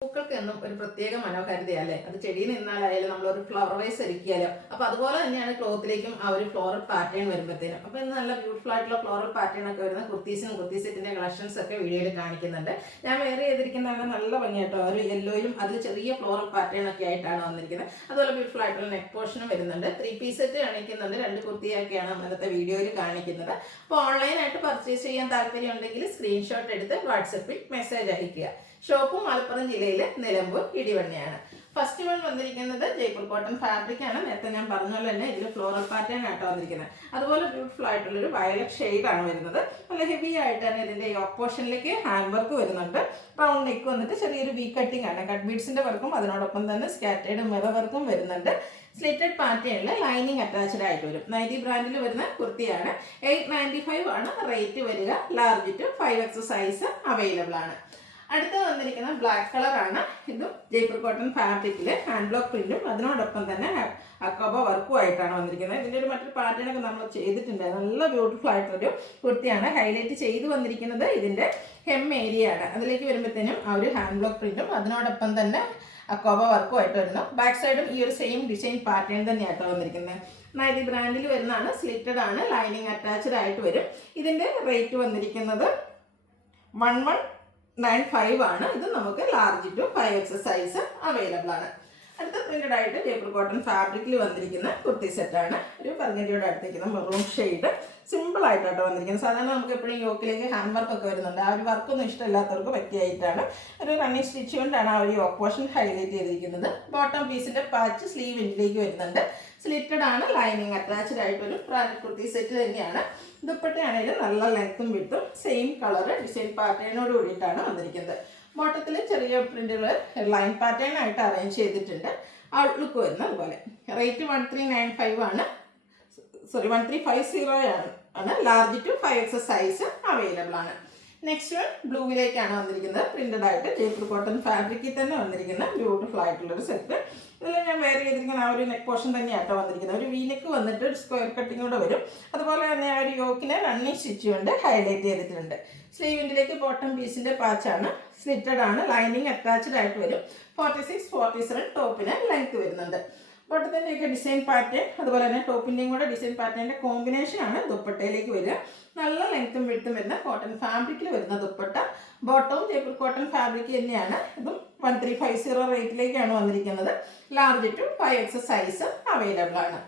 പൂക്കൾക്കെന്നും ഒരു പ്രത്യേക മനോഹാരിതയല്ലേ. അത് ചെടിയിൽ നിന്നാലായാലും നമ്മളൊരു ഫ്ലവർ വൈസ് ഒരുക്കിയാലോ. അപ്പോൾ അതുപോലെ തന്നെയാണ് ക്ലോത്തിലേക്കും ആ ഒരു ഫ്ലോറൽ പാറ്റേൺ വരുമ്പോഴത്തേനും. അപ്പോൾ ഇന്ന് നല്ല ബ്യൂട്ടിഫുൾ ആയിട്ടുള്ള ഫ്ലോറൽ പാറ്റേൺ ഒക്കെ വരുന്ന കുർത്തീസും കുർത്തി സെറ്റിന്റെ കളക്ഷൻസ് ഒക്കെ വീഡിയോയിൽ കാണിക്കുന്നുണ്ട്. ഞാൻ വേറെ ചെയ്തിരിക്കുന്നതാണ് നല്ല ഭംഗിയായിട്ടോ, ഒരു യെല്ലോയിലും അതിൽ ചെറിയ ഫ്ലോറൽ പാറ്റേൺ ഒക്കെ ആയിട്ടാണ് വന്നിരിക്കുന്നത്. അതുപോലെ ബ്യൂട്ടിഫുൾ ആയിട്ടുള്ള നെക്ക് പോർഷനും വരുന്നുണ്ട്. 3 പീസ് സെറ്റ് കാണിക്കുന്നുണ്ട്. 2 കുർത്തിയൊക്കെയാണ് ഇന്നത്തെ വീഡിയോയിൽ കാണിക്കുന്നത്. അപ്പോൾ ഓൺലൈനായിട്ട് പർച്ചേസ് ചെയ്യാൻ താല്പര്യം ഉണ്ടെങ്കിൽ സ്ക്രീൻഷോട്ട് എടുത്ത് വാട്സപ്പിൽ മെസ്സേജ് അയയ്ക്കുക. ഷോപ്പ് മലപ്പുറം ജില്ലയിലെ നിലമ്പൂർ ഇടിവണ്ണയാണ്. ഫസ്റ്റ് വൺ വന്നിരിക്കുന്നത് ജയ്പൂർ കോട്ടൺ ഫാബ്രിക് ആണ്. നേരത്തെ ഞാൻ പറഞ്ഞ പോലെ തന്നെ ഇതിൽ ഫ്ലോറൽ പാറ്റേൺ ആയിട്ട് വന്നിരിക്കുന്നത്. അതുപോലെ ബ്യൂട്ടിഫുൾ ആയിട്ടുള്ളൊരു വയലറ്റ് ഷെയ്ഡാണ് വരുന്നത്. നല്ല ഹെവി ആയിട്ടാണ് ഇതിൻ്റെ ഈ ഓപ്പോഷനിലേക്ക് ഹാൻഡ് വർക്ക് വരുന്നുണ്ട്. റൗണ്ട് നെക്ക് വന്നിട്ട് ചെറിയൊരു വി കട്ടിംഗ് ആണ്. കട്ട് ബീഡ്സിൻ്റെ വർക്കും അതിനോടൊപ്പം തന്നെ സ്കാറ്റേഡ് മിറർ വർക്കും വരുന്നുണ്ട്. സ്ലിറ്റഡ് പാറ്റേണിൽ ലൈനിങ് അറ്റാച്ച്ഡ് ആയിട്ട് വരും. നൈറ്റി ബ്രാൻഡിൽ വരുന്ന കുർത്തിയാണ്. 895 ആണ് റേറ്റ് വരിക. Large to 5X size available ആണ്. അടുത്ത് വന്നിരിക്കുന്ന ബ്ലാക്ക് കളറാണ്. ഇതും ജയ്പൂർ കോട്ടൺ ഫാബ്രിക്കിൽ ഹാൻഡ് ബ്ലോക്ക് പ്രിന്റും അതിനോടൊപ്പം തന്നെ അക്കോബ വർക്കും ആയിട്ടാണ് വന്നിരിക്കുന്നത്. ഇതിൻ്റെ ഒരു മറ്റൊരു പാറ്റേണൊക്കെ നമ്മൾ ചെയ്തിട്ടുണ്ട്. നല്ല ബ്യൂട്ടിഫുൾ ആയിട്ടൊരു കുർത്തിയാണ്. ഹൈലൈറ്റ് ചെയ്ത് വന്നിരിക്കുന്നത് ഇതിൻ്റെ ഹെം ഏരിയ ആണ്. അതിലേക്ക് വരുമ്പോഴത്തേനും ആ ഒരു ഹാൻഡ് ബ്ലോക്ക് പ്രിന്റും അതിനോടൊപ്പം തന്നെ അക്കോബ വർക്കും ആയിട്ട് വരുന്നു. ബാക്ക് സൈഡും ഈ ഒരു സെയിം ഡിസൈൻ പാറ്റേൺ തന്നെയായിട്ടോ വന്നിരിക്കുന്നത്. നൈറ്റി ബ്രാൻഡിൽ വരുന്നതാണ്. സ്ലിറ്റഡ് ആണ്. ലൈനിങ് അറ്റാച്ച്ഡ് ആയിട്ട് വരും. ഇതിൻ്റെ റേറ്റ് വന്നിരിക്കുന്നത് 1195 ആണ്. ഇത് നമുക്ക് large to 5X size available ആണ്. അടുത്ത പ്രിന്റഡ് ആയിട്ട് ജയ്പൂർ കോട്ടൺ ഫാബ്രിക്കിൽ വന്നിരിക്കുന്ന കുർത്തി സെറ്റാണ്. ഒരു പർഗൻഡിയോട് അടുത്തിരിക്കുന്ന മെറൂൺ ഷെയ്ഡ് സിമ്പിൾ ആയിട്ടാണ് വന്നിരിക്കുന്നത്. സാധാരണ നമുക്ക് എപ്പോഴും യോക്കിലേക്ക് ഹാൻഡ് വർക്ക് ഒക്കെ വരുന്നുണ്ട്. ആ ഒരു വർക്കൊന്നും ഇഷ്ടമില്ലാത്തവർക്ക് പറ്റിയായിട്ടാണ്. ഒരു റണ്ണിങ് സ്റ്റിച്ച് കൊണ്ടാണ് ആ ഒരു യോക്ക് പോർഷൻ ഹൈലൈറ്റ് ചെയ്തിരിക്കുന്നത്. ബോട്ടം പീസിന്റെ പാച്ച് സ്ലീവ് ഇൻഡിലേക്ക് വരുന്നുണ്ട്. സ്ലിറ്റഡ് ആണ്. ലൈനിങ് അറ്റാച്ച്ഡ് ആയിട്ടൊരു ബ്രാൻഡഡ് കുർത്തി സെറ്റ് തന്നെയാണ്. ദുപ്പട്ടയാണെങ്കിലും നല്ല ലെങ്ത്തും വിഡ്ത്തും സെയിം കളർ ഡിസൈൻ പാറ്റേണോട് കൂടിയിട്ടാണ് വന്നിരിക്കുന്നത്. ബോട്ടത്തിൽ ചെറിയ പ്രിന്റുകൾ ലൈൻ പാറ്റേൺ ആയിട്ട് അറേഞ്ച് ചെയ്തിട്ടുണ്ട്. ഔട്ട്ലുക്ക് വരുന്നത് അതുപോലെ. റേറ്റ് 1395 ആണ്. 1350 ആണ്. Large to 5X size available ആണ്. നെക്സ്റ്റ് വൺ ബ്ലൂവിലേക്കാണ് വന്നിരിക്കുന്നത്. പ്രിന്റഡ് ആയിട്ട് ജയ്പൂർ കോട്ടൺ ഫാബ്രിക്കിൽ തന്നെ വന്നിരിക്കുന്ന ബ്യൂട്ടിഫുൾ ആയിട്ടുള്ളൊരു സെറ്റ്. ഇതിൽ ഞാൻ വേറെ ചെയ്തിരിക്കുന്ന ആ ഒരു നെക്ക് പോർഷൻ തന്നെയാട്ടോ വന്നിരിക്കുന്നത്. ഒരു വി നെക്ക് വന്നിട്ട് ഒരു സ്ക്വയർ കട്ടിങ് കൂടെ വരും. അതുപോലെ തന്നെ ആ ഒരു യോക്കിനെ റണ്ണിങ് സ്റ്റിച്ച് കൊണ്ട് ഹൈലൈറ്റ് ചെയ്തിട്ടുണ്ട്. സ്ലീവിൻ്റിലേക്ക് ബോട്ടം പീസിൻ്റെ പാച്ചാണ്. സ്ലിറ്റഡ് ആണ്. ലൈനിങ് അറ്റാച്ച്ഡ് ആയിട്ട് വരും. 46, 47 ടോപ്പിന് ലെങ്ത് വരുന്നുണ്ട്. ബോട്ടത്തിൻ്റെയൊക്കെ ഡിസൈൻ പാറ്റേൺ അതുപോലെ തന്നെ ടോപ്പിൻ്റെയും കൂടെ ഡിസൈൻ പാറ്റേണിൻ്റെ കോമ്പിനേഷനാണ് ദുപ്പട്ടയിലേക്ക് വരിക. നല്ല ലെങ്ത്തും വിഡ്ത്തും വരുന്ന കോട്ടൺ ഫാബ്രിക്കിൽ വരുന്ന ദുപ്പട്ട. ബോട്ടവും ജയ്പൂർ കോട്ടൺ ഫാബ്രിക് തന്നെയാണ്. ഇതും 1350 റേറ്റിലേക്കാണ് വന്നിരിക്കുന്നത്. Large to 5X size available ആണ്.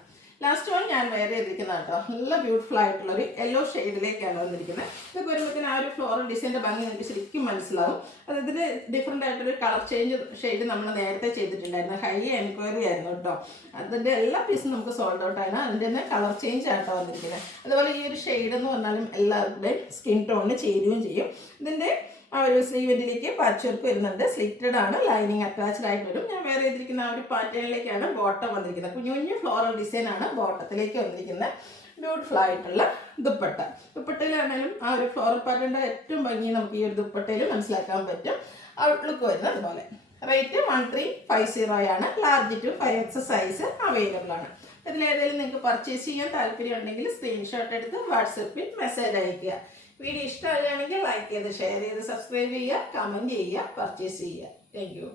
ലാസ്റ്റ് വൺ ഞാൻ വേറെ ചെയ്തിരിക്കുന്നത് കേട്ടോ. നല്ല ബ്യൂട്ടിഫുൾ ആയിട്ടുള്ളൊരു യെല്ലോ ഷെയ്ഡിലേക്കാണ് വന്നിരിക്കുന്നത്. ഇതൊക്കെ വരുമ്പോഴത്തേന് ആ ഒരു ഫ്ലോറൽ ഡിസൈൻ്റെ ഭംഗി നിങ്ങൾക്ക് ശരിക്കും മനസ്സിലാവും. അത് ഇതിൽ ഡിഫറെൻ്റ് ആയിട്ടൊരു കളർ ചേഞ്ച് ഷെയ്ഡ് നമ്മൾ നേരത്തെ ചെയ്തിട്ടുണ്ടായിരുന്നു. ഹൈ എൻക്വയറി ആയിരുന്നു കേട്ടോ. അതിൻ്റെ എല്ലാ പീസും നമുക്ക് സോൾഡ് ഔട്ട് ആണ്. അതിൻ്റെ തന്നെ കളർ ചേഞ്ച് ആയിട്ടോ വന്നിരിക്കുന്നത്. അതുപോലെ ഈ ഒരു ഷെയ്ഡ് എന്ന് പറഞ്ഞാലും എല്ലാവരുടെയും സ്കിൻ ടോണിന് ചേരുകയും ചെയ്യും. ഇതിൻ്റെ ആ ഒരു സ്ലീവിൻ്റിലേക്ക് പാച്ച് വർക്ക് വരുന്നുണ്ട്. സ്ലിറ്റഡ് ആണ്. ലൈനിങ് അറ്റാച്ച്ഡ് ആയിട്ട് വരും. ഞാൻ വേറെ ചെയ്തിരിക്കുന്ന ആ ഒരു പാറ്റേണിലേക്കാണ് ബോട്ടം വന്നിരിക്കുന്നത്. കുഞ്ഞു കുഞ്ഞു ഫ്ലോറൽ ഡിസൈനാണ് ബോട്ടത്തിലേക്ക് വന്നിരിക്കുന്നത്. ബ്യൂട്ടിഫുൾ ആയിട്ടുള്ള ദുപ്പട്ട. ദുപ്പട്ടയിലാണെങ്കിലും ആ ഒരു ഫ്ലോറൽ പാറ്റേണിൻ്റെ ഏറ്റവും ഭംഗി നമുക്ക് ഈ ഒരു ദുപ്പട്ടയിൽ മനസ്സിലാക്കാൻ പറ്റും. ഔട്ട്ലുക്ക് വരുന്നത് അതുപോലെ. റേറ്റ് 1350 ആണ്. Large to 5X size available ആണ്. ഇതിലേതെങ്കിലും നിങ്ങൾക്ക് പർച്ചേസ് ചെയ്യാൻ താല്പര്യം ഉണ്ടെങ്കിൽ സ്ക്രീൻഷോട്ട് എടുത്ത് വാട്സപ്പിൽ മെസ്സേജ് അയയ്ക്കുക. വീഡിയോ ഇഷ്ടമാകുകയാണെങ്കിൽ ലൈക്ക് ചെയ്ത് ഷെയർ ചെയ്ത് സബ്സ്ക്രൈബ് ചെയ്യുക, കമൻറ്റ് ചെയ്യുക, പർച്ചേസ് ചെയ്യുക. Thank you.